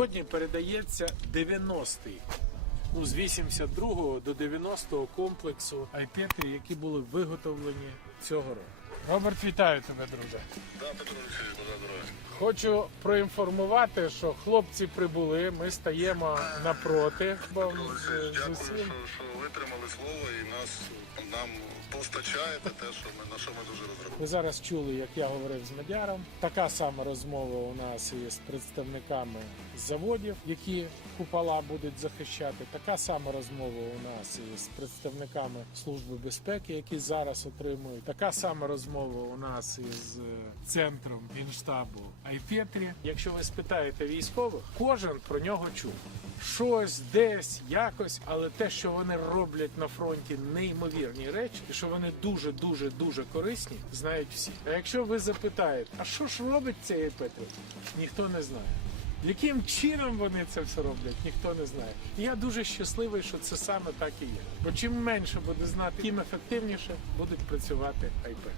Сьогодні передається 90-й. Ну, з 82-го до 90-го комплексу айпети, які були виготовлені цього року. Роберт, вітаю тебе, друже. Да, Петро Олексійович, бажаю здоров'я. Хочу проінформувати, що хлопці прибули. Ми стаємо напроти Бо з, Олексійович, з усім. що, що витримали слово і нас нам постачаєте те, що ми на що ми дуже розраховуємо. Ви зараз чули, як я говорив з Мадяром. Така сама розмова у нас і з представниками заводів, які купола будуть захищати. Така сама розмова у нас і з представниками служби безпеки, які зараз отримують. Така сама розмова у нас із е, центром генштабу Айпетрі. Якщо ви спитаєте військових, кожен про нього чув. Щось десь, якось, але те, що вони роблять на фронті неймовірні речі, і що вони дуже, дуже, дуже корисні, знають всі. А якщо ви запитаєте, а що ж робить цей Петро? Ніхто не знає. Яким чином вони це все роблять, ніхто не знає. І я дуже щасливий, що це саме так і є. Бо чим менше буде знати, тим ефективніше будуть працювати айпети.